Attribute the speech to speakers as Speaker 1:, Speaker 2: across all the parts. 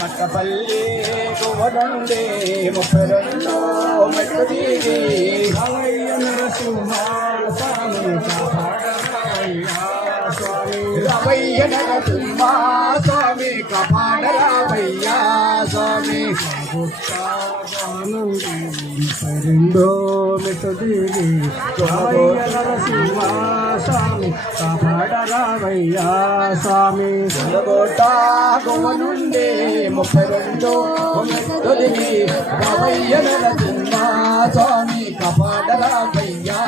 Speaker 1: మట్టపల్లి గువ్వనుండే ముప్పై రెండు
Speaker 2: స్వామి స్వామి
Speaker 1: రవయ్య నరసింహ స్వామి కపాడ స్వామి
Speaker 2: రెండో నరసింహ స్వామి కాపాడరావయ్యా స్వామి.
Speaker 1: గోట గువ్వనుండే ముప్పై రెండు మెట్టు దిగి నరసింహ స్వామి. కపాడ రావయ్యా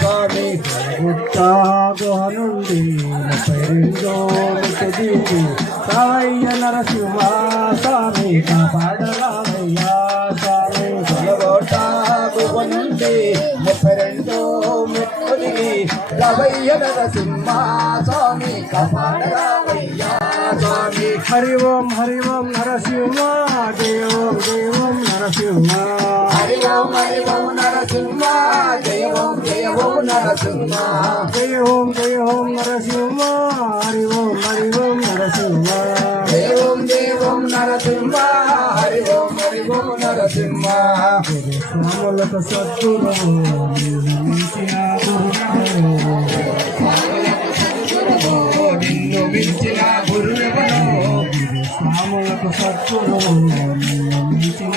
Speaker 1: స్వామి.
Speaker 2: గుట్ట గుహ నుండి ముప్పై రెండు మెట్టు రావయ్య నరసింహ స్వామి. కాపాడరావయ్యా స్వామి.
Speaker 1: గోట గువ్వనుండే రవయ్య నరసింహ స్వామి కపాడ రావయ్యా స్వామి
Speaker 2: హరి ఓం హరి ఓం నరసింహ జయ ఓం జయ ఓం నరసింహ.
Speaker 1: హరి ఓం హరి ఓం నరసింహ జయ ఓం జయ ఓం నరసింహ.
Speaker 2: జయ ఓం జయ ఓం నరసింహ హరి ఓం హరి ఓం నరసింహ
Speaker 1: జయ ఓం జయ ఓం నరసింహ హరి ఓం నరసింహ
Speaker 2: స్వాములకు గురువు.
Speaker 1: నిన్ను మించిన గురువెవరో
Speaker 2: స్వాములకు సద్గురు మించిన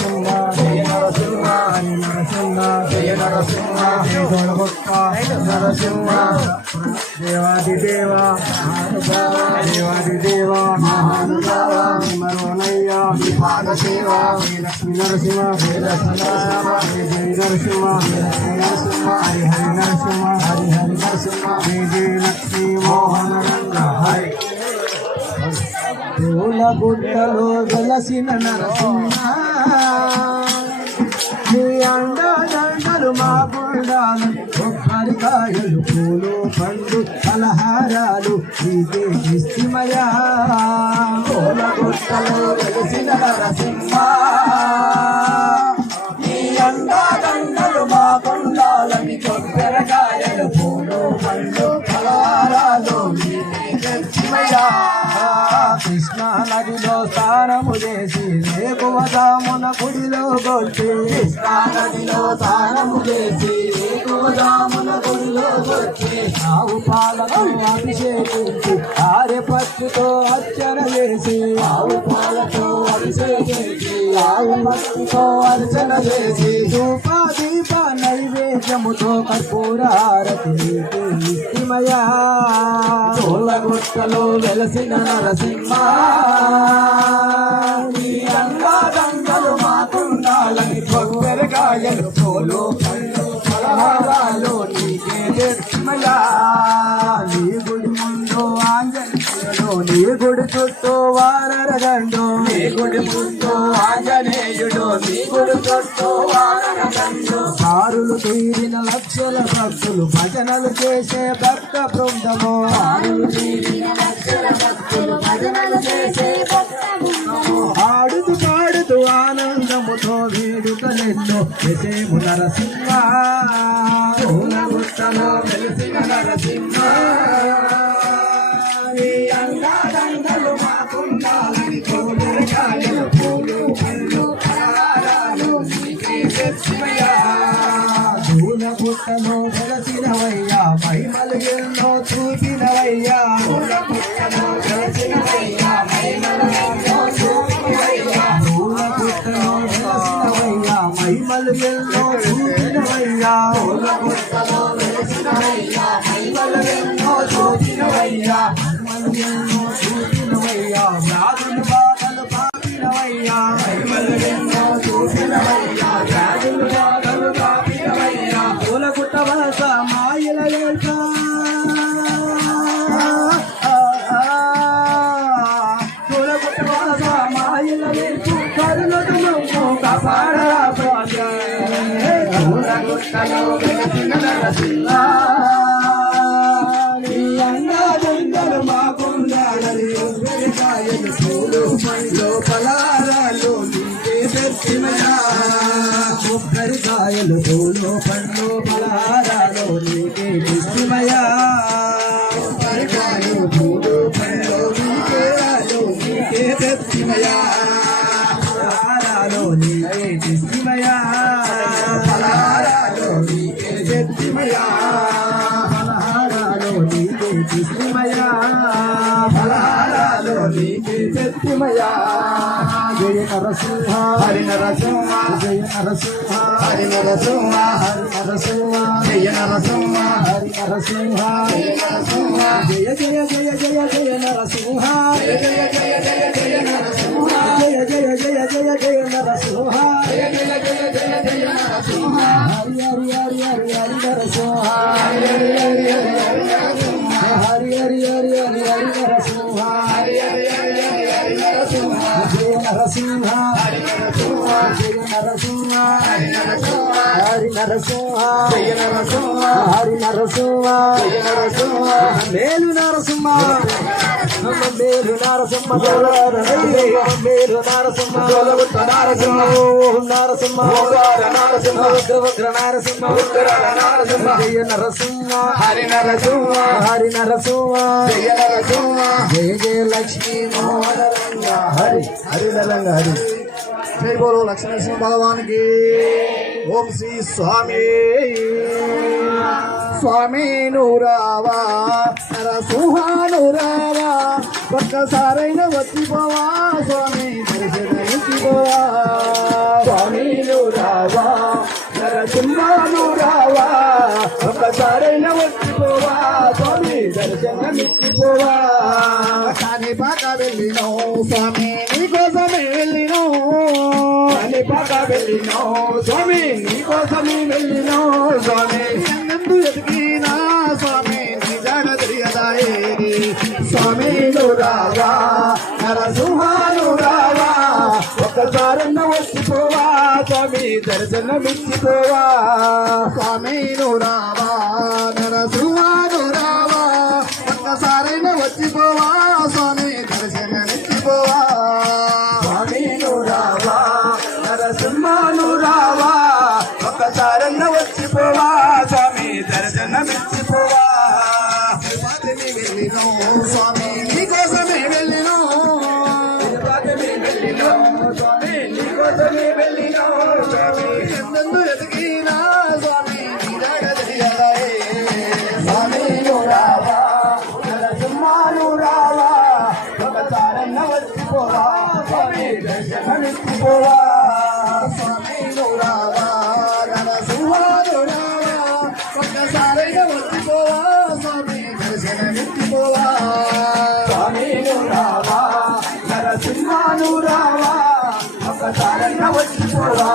Speaker 2: జయ నరసింహ దేవాదిదేవ దేవాదిదేవ
Speaker 1: మహానుభావ
Speaker 2: మరోనయ్య
Speaker 1: పాద
Speaker 2: లక్ష్మీ నరసింహ జయ నరసింహ నరసింహ హరి హరి నరసింహ హరి హరి నరసింహ జయ జయ లక్ష్మీ మోహన రంగ హరి పూల గుట్టలో వెలసిన నరసింహ నీ అండదండలు మా గుండాలు కొబ్బరికాయలు పూలు పండు పలహారాలు నీకే ఇస్తిమయా
Speaker 1: పూల వెలిసిన నరసింహ.
Speaker 2: ఆవు పాలతో అభిషేకించి ఆరె పత్తితో అర్చన చేసి.
Speaker 1: ఆవు పాలతో అభిషేకించి
Speaker 2: ఆవు పత్తితో అర్చన చేసి. ధూప దీప నైవేద్యముతో కర్పూరారతి నీకు ఇస్తిమయా
Speaker 1: పూలగుట్టలో వెలసిన నరసింహ.
Speaker 2: చుట్టూ వారరగండు
Speaker 1: నీ గుడి ముందు ఆంజనేయుడు నీ గుడి చుట్టూ వారనగండు
Speaker 2: కారులు తీరిన లక్షల భక్తులు భజనలు చేసే భక్త బృందము.
Speaker 1: ఆరులు తీరిన లక్షల భక్తులు భజనలు చేసే భక్త బృందము.
Speaker 2: ఆడుతూ పాడుతూ ఆనందముతో వేడుకలెన్నో చేసేము నరసింహ
Speaker 1: వెలిసిన నరసింహ.
Speaker 2: మహిమలు ఎన్నో చూపినవయ్యా
Speaker 1: మహిమలు ఎన్నో చూపినవయ్యా
Speaker 2: మహిమలు ఎన్నో చూపినవయ్యా పండ్లు ఫలారాలు నీకే తెచ్చిమయా నరసింహ హరి నరసింహ జయ నరసింహ హరి నరసింహ హరి నరసింహ జయ నరసింహ హరి నరసింహ జయ నరసింహ జయ జయ జయ జయ జయ నరసింహ జయ జయ జయ జయ నరసింహ హరి నరసింహ. జయ నరసింహ మేలు నరసింహ. మేలు నరసింహ. మేలు నరసింహ. నరసింహ నరసింహ. నరసింహ. ఉగ్ర నరసింహ. ఉగ్ర నరసింహ. జయ నరసింహ. హరి నరసింహ. హరి నరసింహ. జయ నరసింహ జయ జయ లక్ష్మీ మోహన రంగ హరి హరి హరి. జై బోలో లక్ష్మీ భగవానికి. ఓం శ్రీ స్వామి. స్వామి నూరావా నరసింహానురావా ఒక్కసారైన వచ్చిపోవా స్వామి దర్శనమిచ్చిపోవా. స్వామి నూరావా నరసింహానురావా ఒక్కసారైన వచ్చిపోవా స్వామి దర్శనమిచ్చిపోవా. కాని పాక వెళ్ళినో స్వామి. వెళ్ళినో స్వామి నీకోసమే వెళ్ళినో స్వామి. ఎందు ఎదిగినా స్వామి నీ జాడ తెలియదాయే స్వామి రావా నరసింహాను రావా ఒక్కసారన్న వచ్చిపోవా స్వామి దర్శనమిచ్చిపోవా స్వామి రావా నరసింహాను రావా ఒక్కసారైనా వచ్చిపోవా స్వామి దర్శనమిచ్చిపోవా స్వామి ఒక్కసారన్న వచ్చిపోవా స్వామి దర్శనమిచ్చిపోవా. తిరుపతిని వెళ్ళినో స్వామి? నరసింహాను ఒకసారి ఒక్కసారైనా వచ్చిపోవా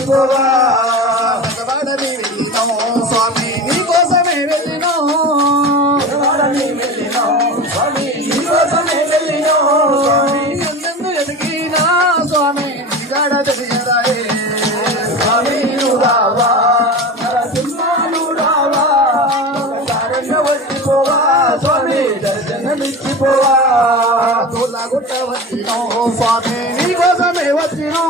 Speaker 2: దర్శనమిచ్చిపోవా స్వామి నీకోసమే
Speaker 1: వచ్చినో.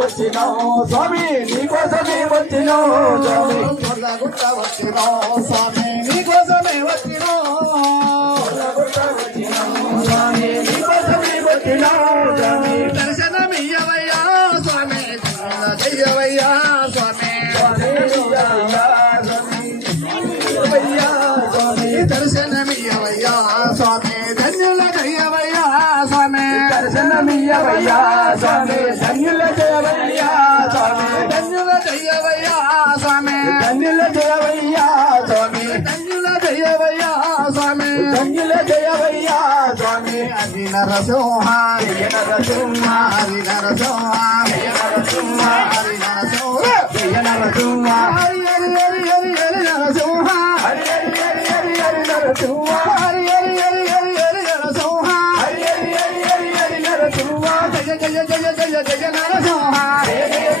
Speaker 2: వచ్చినావు స్వామి నీకోసమే వచ్చినావు స్వామి.
Speaker 1: నీకోసమే వచ్చిన.
Speaker 2: జయవయ్యా స్వామి
Speaker 1: ధన్యుల జయవయ్యా స్వామి
Speaker 2: ధన్యుల జయవయ్యా స్వామి
Speaker 1: ధన్యుల జయవయ్యా స్వామి
Speaker 2: ధన్యుల జయవయ్యా స్వామి
Speaker 1: ధన్యుల
Speaker 2: జయవయ్యా స్వామి
Speaker 1: హరి నరసింహ హరి నరసింహ హరి నరసింహ
Speaker 2: హరి నరసింహ
Speaker 1: హరి నరసింహ
Speaker 2: హరి నరసింహ
Speaker 1: హరి హరి హరి హరి నరసింహ హరి హరి హరి హరి నరసింహ హరి హరి జయ జయ జయ జయ నరసింహ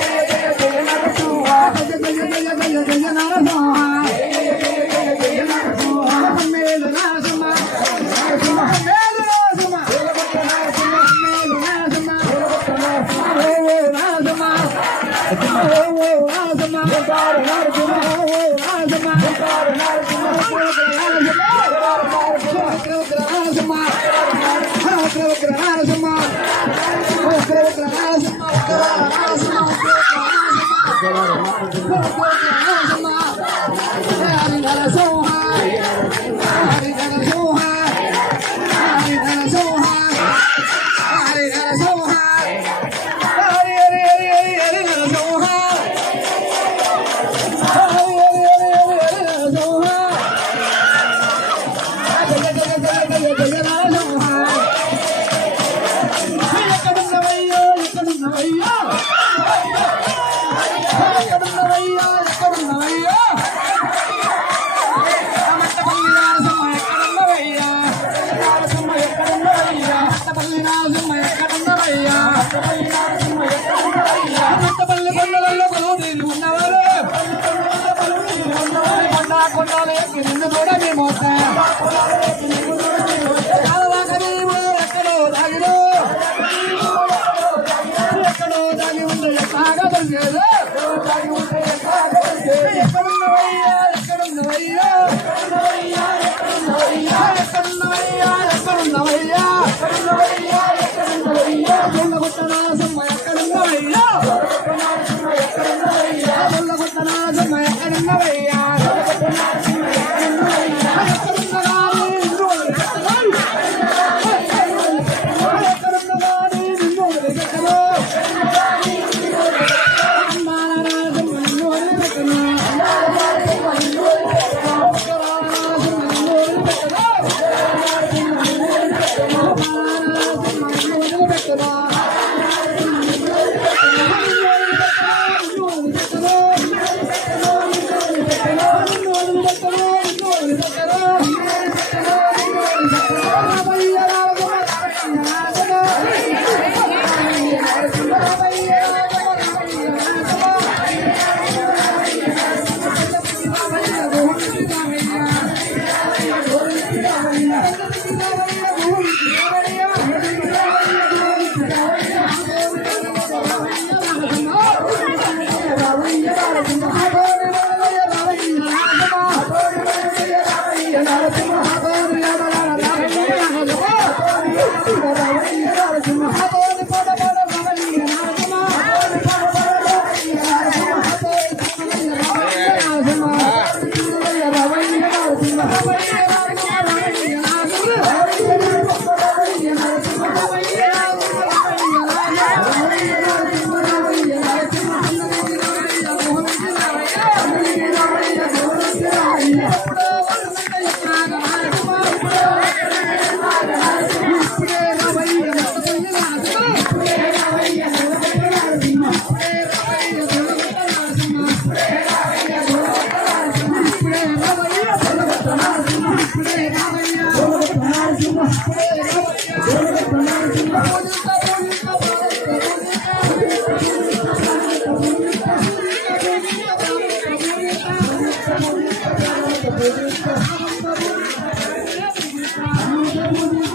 Speaker 1: Thank you.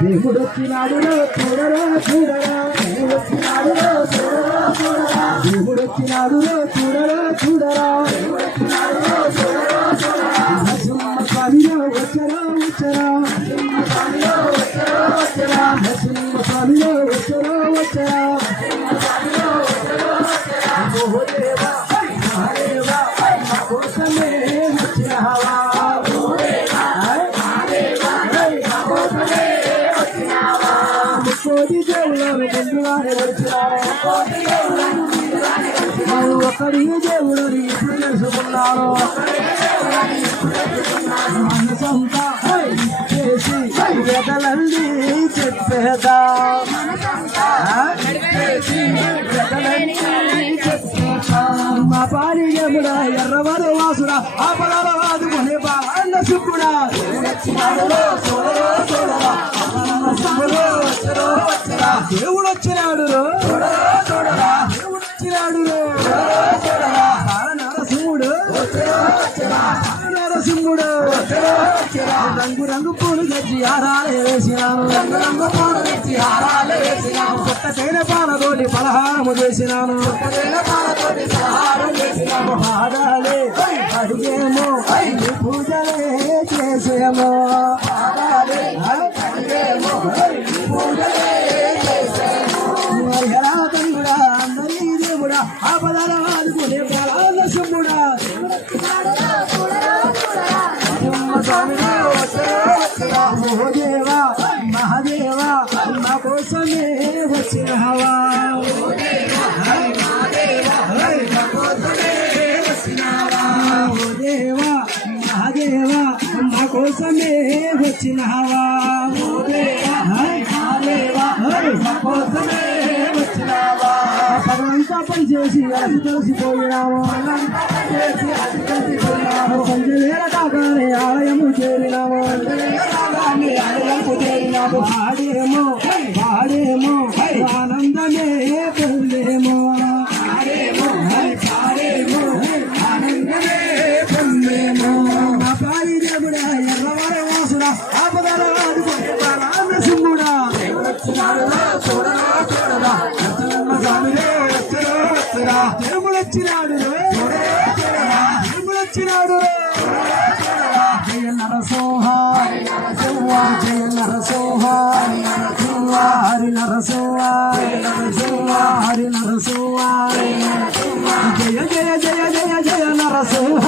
Speaker 2: దేవుడు వచ్చినాడు చూడరా చూడరా దేవుడు వచ్చినాడు చూడరా చూడరా దేవుడు వచ్చినాడు చూడరా చూడరా నరసింహ స్వామిలో వచ్చరా వచ్చరా నరసింహ స్వామిలో వచ్చరా వచ్చరా ఓ దేవా మరి ఒకరి దేవుడు ఇప్పుడు తెలుసుకున్నారు మనసంతా చేసి వెదలండి చెప్పేదా? మా పాడి దేవుడా ఎర్రవారు వాసుడా ఆ పదాల వాదుకునే బాల సుక్కుడా దేవుడు వచ్చినాడు దేవుడు వచ్చినాడు నరసింహుడు రంగు రంగు పూలు తెచ్చి ఆరాలే వేసినాను రంగు రంగు పూలు తెచ్చి ఆరాలే వేసినాను కొత్త తేనె పాలతోటి పలహారము చేసినాను పాదాలే అడిగేమో నీ పూజలే చేసేమో. అడిగేమో పూజలే ఎలా మహదేవా మహాదేవా నా కోసమే వచ్చిన దేవా మహాదేవా నా కోసమే వచ్చిన హవా. నా కోసమే పగలంతా పని చేసి అలసి తెలిసిపోయినాము సంజ కాగానే ఆలయము చేరినాము. ఆలయము చేరినాము ఆడేమో ఆడేమో ఆనందమే హరి హరి నరసింహ. జయ జయ జయ జయ జయ నరసింహ.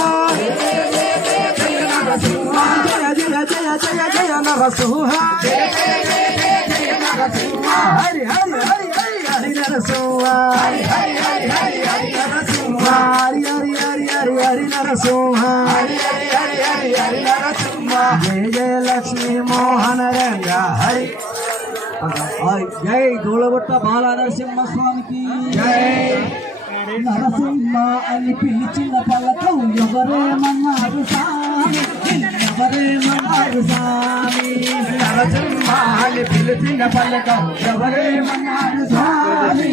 Speaker 2: జయ జయ జయ జయ జయ నరసింహ హరి హరి హరి హరి హరి నరసింహ హరి హరి హరి హరి హరి నరసింహ. హరి హరి హరి హరి హరి నరసింహ. హరి హరి హరి హరి హరి నరసింహ. జయ జయ లక్ష్మీ మోహన రంగ హరి. జై దూలబుట్ట బాల నరసింహ స్వామికి జై. నరసింహ అని పిలిచిన పలకం ఎవరేమన్నారు స్వామి ఎవరేమన్నారు స్వామి నరసింహ అని పిలిచిన పలకం ఎవరేమన్నారు స్వామి